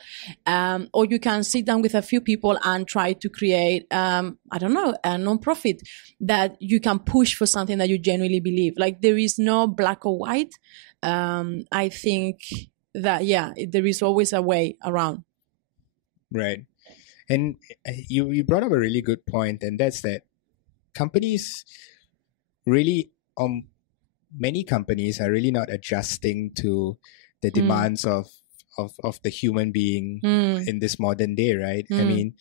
Or you can sit down with a few people and try to create, a nonprofit that you can push for something that you genuinely believe. There is no black or white. I think that, there is always a way around. Right. And you brought up a really good point, and that's that companies really, many companies are really not adjusting to the demands of the human being in this modern day, right? I mean,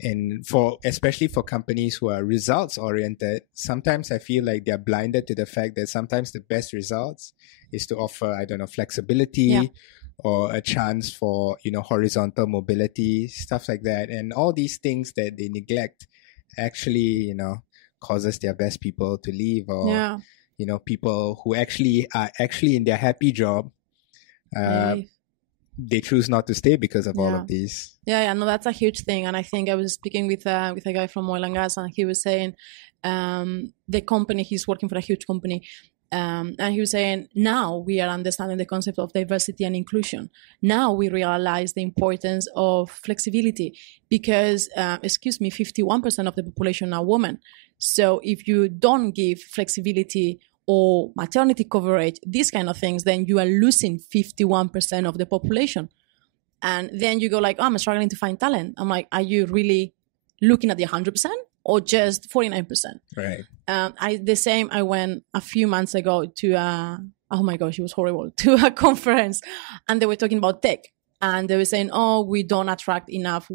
and especially for companies who are results oriented, sometimes I feel like they're blinded to the fact that sometimes the best results is to offer, flexibility, or a chance for, horizontal mobility, stuff like that. And all these things that they neglect actually, causes their best people to leave, or, people who actually are in their happy job, they choose not to stay because of all of these. No, that's a huge thing. And I think I was speaking with a guy from oil and gas, and he was saying the company, he's working for a huge company, and he was saying, now we are understanding the concept of diversity and inclusion. Now we realize the importance of flexibility because, 51% of the population are women. So if you don't give flexibility or maternity coverage, these kind of things, then you are losing 51% of the population. And then you go I'm struggling to find talent. I'm like, are you really looking at the 100%? Or just 49%. Right. I went a few months ago to oh my gosh, it was horrible, to a conference, and they were talking about tech, and they were saying, we don't attract enough.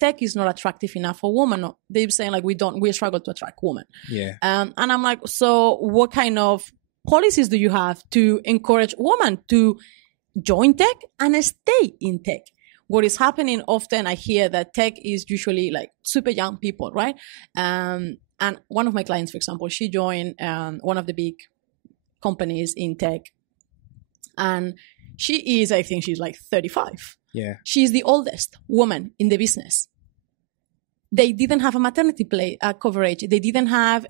Tech is not attractive enough for women. They were saying we struggle to attract women. Yeah. And I'm like, so what kind of policies do you have to encourage women to join tech and stay in tech? what is happening often, I hear that tech is usually like super young people, right? And one of my clients, for example, she joined one of the big companies in tech. And she is, I think she's like 35. Yeah. She's the oldest woman in the business. They didn't have a maternity coverage. They didn't have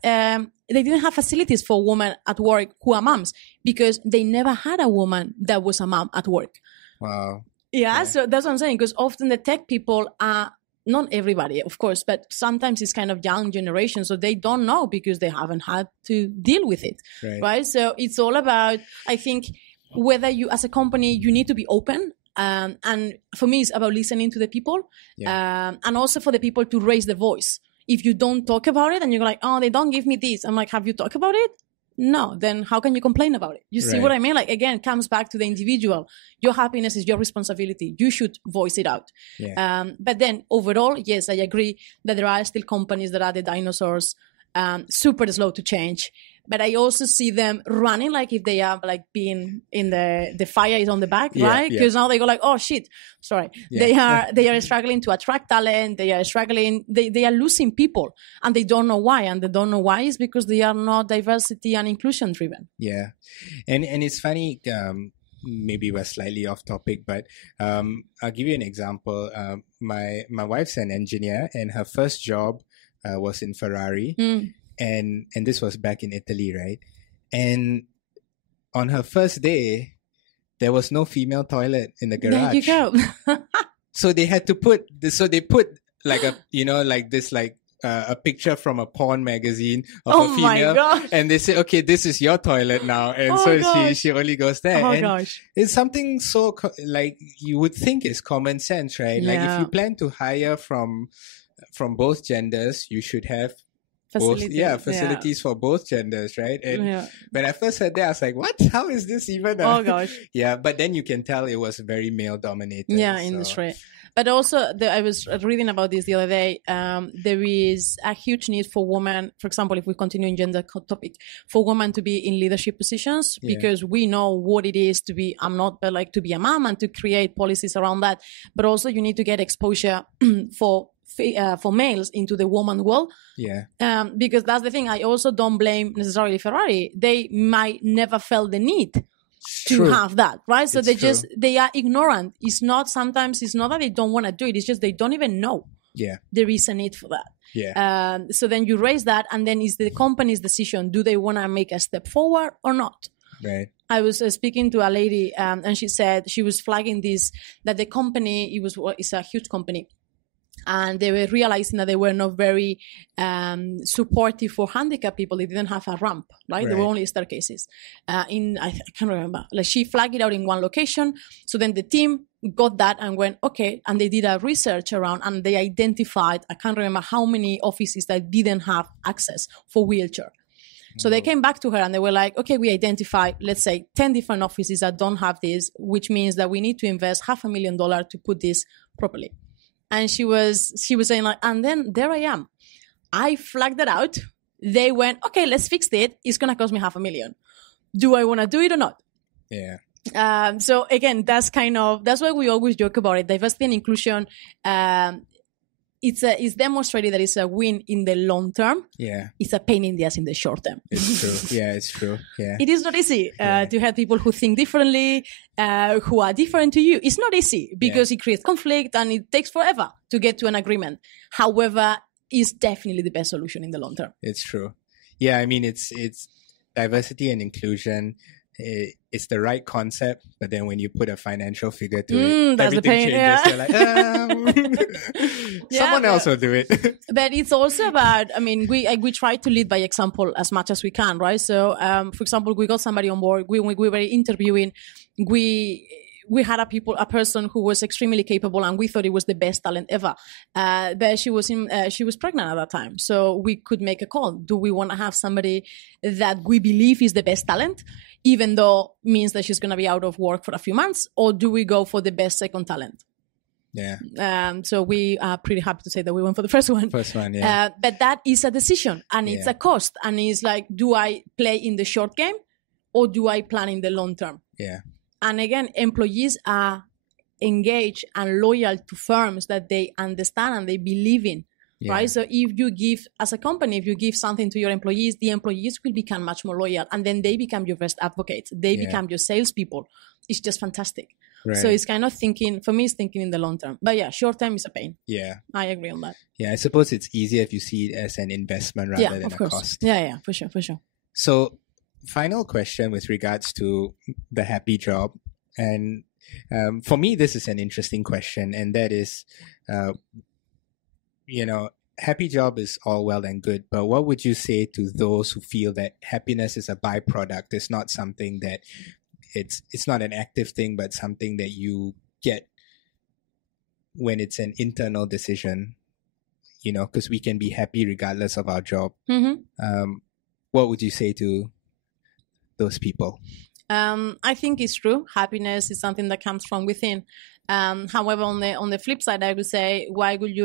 facilities for women at work who are moms, because they never had a woman that was a mom at work. Wow. Yeah. So that's what I'm saying, because often the tech people are, not everybody, of course, but sometimes it's kind of young generation, so they don't know because they haven't had to deal with it, right? So it's all about, I think, whether you, as a company, you need to be open. And for me, it's about listening to the people, and also for the people to raise the voice. If you don't talk about it and you're like, oh, they don't give me this, I'm like, have you talked about it? No, then how can you complain about it? You see what I mean? Like, again, it comes back to the individual. Your happiness is your responsibility. You should voice it out. But then overall, yes, I agree that there are still companies that are the dinosaurs, super slow to change. But I also see them running like if they are like being in the fire is on the back, right? Because now they go like, oh shit, sorry. They are struggling to attract talent. They are struggling. They are losing people, and they don't know why. And they don't know why is because they are not diversity and inclusion driven. Yeah, and it's funny. Maybe we're slightly off topic, but I'll give you an example. My wife's an engineer, and her first job was in Ferrari. And this was back in Italy, right? And on her first day, there was no female toilet in the garage. There you go. So they had to put this. So they put like a, like this, like a picture from a porn magazine of a female, and they say, okay, this is your toilet now. And she only goes there. And it's something so like you would think is common sense, right? Like if you plan to hire from both genders, you should have facilities for both genders, right? And when I first heard that, I was like, what? How is this even? Yeah, but then you can tell it was very male dominated. Yeah, industry. But also, I was reading about this the other day. There is a huge need for women, for example, if we continue in gender topic, for women to be in leadership positions, because we know what it is to be, but like to be a mom and to create policies around that. But also you need to get exposure for males into the woman world. Because that's the thing. I also don't blame necessarily Ferrari. They might never felt the need to have that, right? So they are ignorant. It's not that they don't want to do it. It's just they don't even know there is a need for that. So then you raise that, and then it's the company's decision. Do they want to make a step forward or not? Right. I was speaking to a lady, and she said she was flagging this, that the company, it's a huge company, and they were realizing that they were not very supportive for handicapped people. They didn't have a ramp, right? There were only staircases. I can't remember. Like, she flagged it out in one location. So then the team got that and went, okay. And they did a research around, and they identified, I can't remember how many offices that didn't have access for wheelchair. So they came back to her and they were like, okay, we identified, let's say 10 different offices that don't have this, which means that we need to invest $500,000 to put this properly. And she was saying like, and then there I am. I flagged it out. They went, okay, let's fix it. It's going to cost me $500,000. Do I want to do it or not? Yeah. So again, that's why we always joke about it. Diversity and inclusion. It's demonstrated that it's a win in the long term. Yeah. It's a pain in the ass in the short term. It's true. Yeah, it's true. Yeah. It is not easy to have people who think differently, who are different to you. It's not easy because it creates conflict and it takes forever to get to an agreement. However, it's definitely the best solution in the long term. It's true. Yeah, I mean, it's diversity and inclusion. It's the right concept, but then when you put a financial figure to it, everything changes. You're like, someone else will do it. But it's also about, I mean, we try to lead by example as much as we can, right? So, for example, we got somebody on board. We were interviewing. We had a person who was extremely capable, and we thought it was the best talent ever. But she was pregnant at that time, so we could make a call. Do we want to have somebody that we believe is the best talent, even though means that she's going to be out of work for a few months, or do we go for the best second talent? Yeah. So we are pretty happy to say that we went for the first one. Yeah. But that is a decision, and it's a cost, and it's like, do I play in the short game, or do I plan in the long term? Yeah. And again, employees are engaged and loyal to firms that they understand and they believe in. Yeah. Right. So if you give, as a company, if you give something to your employees, the employees will become much more loyal, and then they become your best advocates. They become your salespeople. It's just fantastic. Right. So it's kind of thinking, for me, it's thinking in the long term. But yeah, short term is a pain. Yeah. I agree on that. Yeah. I suppose it's easier if you see it as an investment rather than a cost. Yeah. For sure. So final question with regards to the happy job. And for me, this is an interesting question. And that is, happy job is all well and good, but what would you say to those who feel that happiness is a byproduct? It's not something that it's not an active thing, but something that you get when it's an internal decision, because we can be happy regardless of our job. Mm-hmm. What would you say to those people? I think it's true. Happiness is something that comes from within. However, on the flip side, I would say, why would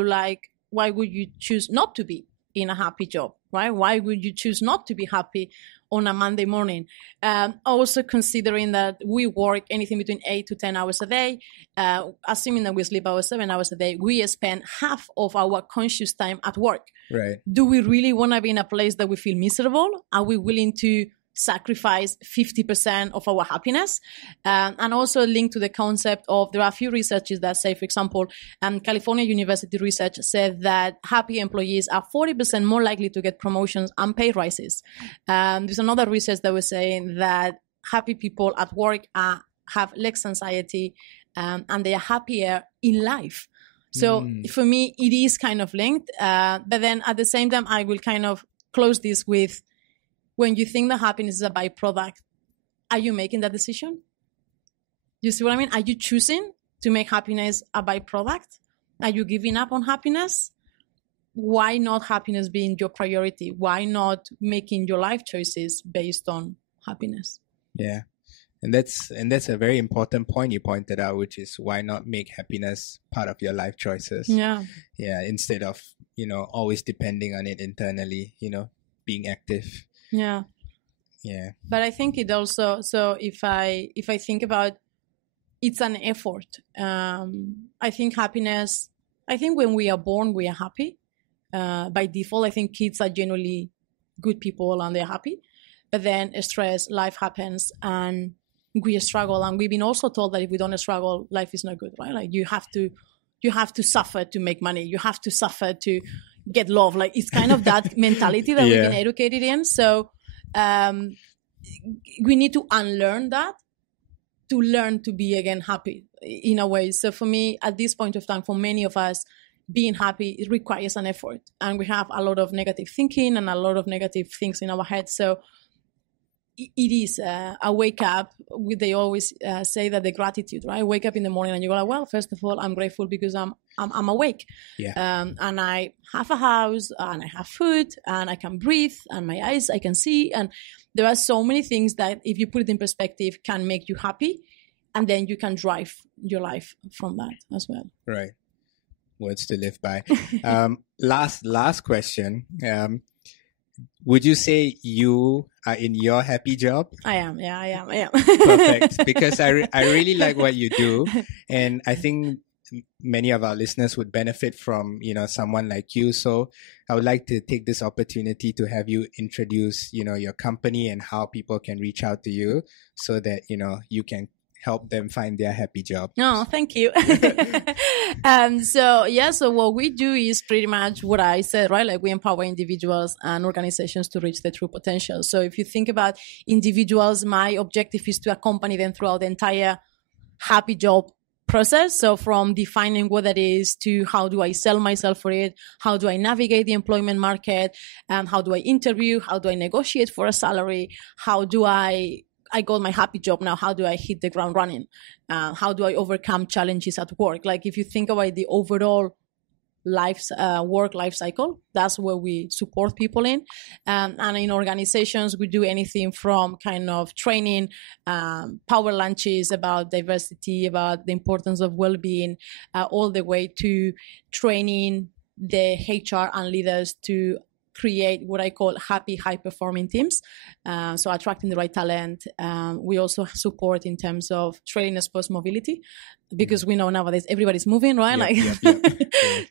you choose not to be in a happy job, right? Why would you choose not to be happy on a Monday morning? Also considering that we work anything between 8 to 10 hours a day, assuming that we sleep about 7 hours a day, we spend half of our conscious time at work. Right. Do we really want to be in a place that we feel miserable? Are we willing to sacrifice 50% of our happiness? And also linked to the concept of, there are a few researches that say, for example, California University research said that happy employees are 40% more likely to get promotions and pay rises. There's another research that was saying that happy people at work have less anxiety and they are happier in life. So for me, it is kind of linked. But then at the same time, I will kind of close this with, when you think that happiness is a byproduct, are you making that decision? You see what I mean? Are you choosing to make happiness a byproduct? Are you giving up on happiness? Why not happiness being your priority? Why not making your life choices based on happiness? Yeah. And that's a very important point you pointed out, which is why not make happiness part of your life choices? Yeah. Yeah. Instead of, always depending on it internally, being active. Yeah. But I think it also, so if I think about, it's an effort. I think happiness, when we are born, we are happy. By default, I think kids are generally good people and they're happy. But then stress, life happens and we struggle. And we've been also told that if we don't struggle, life is not good, right? Like you have to suffer to make money. You have to suffer to get love. Like it's kind of that mentality that we've been educated in. So we need to unlearn that to learn to be again happy in a way. So for me, at this point of time, for many of us, being happy, it requires an effort. And we have a lot of negative thinking and a lot of negative things in our head. So it is a wake up. They always say that the gratitude, right? Wake up in the morning and you go, like, well, first of all, I'm grateful because I'm awake. Yeah. And I have a house and I have food and I can breathe and my eyes, I can see. And there are so many things that if you put it in perspective can make you happy. And then you can drive your life from that as well. Right. Words to live by. Last question. Would you say you are in your happy job? I am. Yeah, I am. Perfect. Because I really like what you do. And I think many of our listeners would benefit from, someone like you. So I would like to take this opportunity to have you introduce, your company and how people can reach out to you so that, you can help them find their happy job. No, thank you. So what we do is pretty much what I said, right? Like we empower individuals and organizations to reach their true potential. So if you think about individuals, my objective is to accompany them throughout the entire happy job process. So from defining what that is to how do I sell myself for it? How do I navigate the employment market? How do I interview? How do I negotiate for a salary? How do I got my happy job now. How do I hit the ground running? How do I overcome challenges at work? Like if you think about the overall work life cycle, that's where we support people in. And in organizations, we do anything from kind of training, power lunches about diversity, about the importance of well-being, all the way to training the HR and leaders to create what I call happy, high-performing teams. So attracting the right talent. We also support in terms of training sports mobility. because we know nowadays everybody's moving, right? Yep.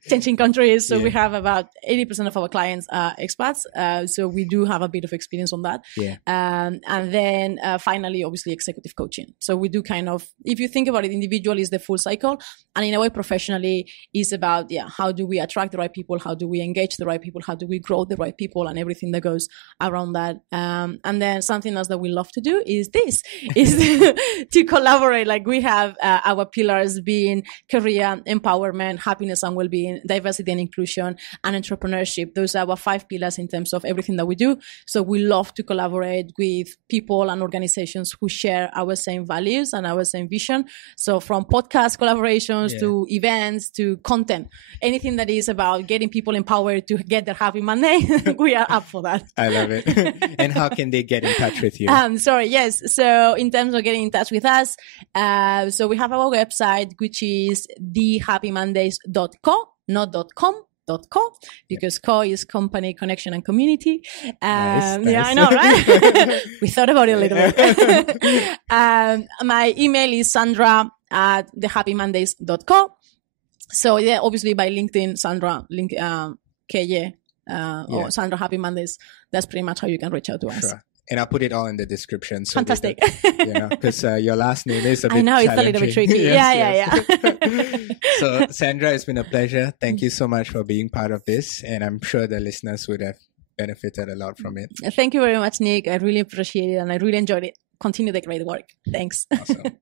Changing countries. So we have about 80% of our clients are expats. So we do have a bit of experience on that. And then finally, obviously, executive coaching. So we do kind of, if you think about it, individually is the full cycle. And in a way, professionally is about, how do we attract the right people? How do we engage the right people? How do we grow the right people and everything that goes around that? And then something else that we love to do is to collaborate. Like we have our pillars being career, empowerment, happiness and well-being, diversity and inclusion, and entrepreneurship. Those are our 5 pillars in terms of everything that we do. So we love to collaborate with people and organizations who share our same values and our same vision. So from podcast collaborations to events to content, anything that is about getting people empowered to get their happy Monday, we are up for that. I love it. And how can they get in touch with you? Yes. So in terms of getting in touch with us, so we have our website, which is thehappymondays.co, not .com. .co, because co is company, connection, and community. Nice. Yeah, I know, right? We thought about it a little bit. My email is sandra@thehappymondays.co. So obviously by LinkedIn, Sandra, Quelle, or Sandra Happy Mondays. That's pretty much how you can reach out to us. Sure. And I'll put it all in the description. So fantastic. Because your last name is a bit I know, it's challenging. a little bit tricky. Yes. So Sandra, it's been a pleasure. Thank you so much for being part of this. And I'm sure the listeners would have benefited a lot from it. Thank you very much, Nick. I really appreciate it and I really enjoyed it. Continue the great work. Thanks. Awesome.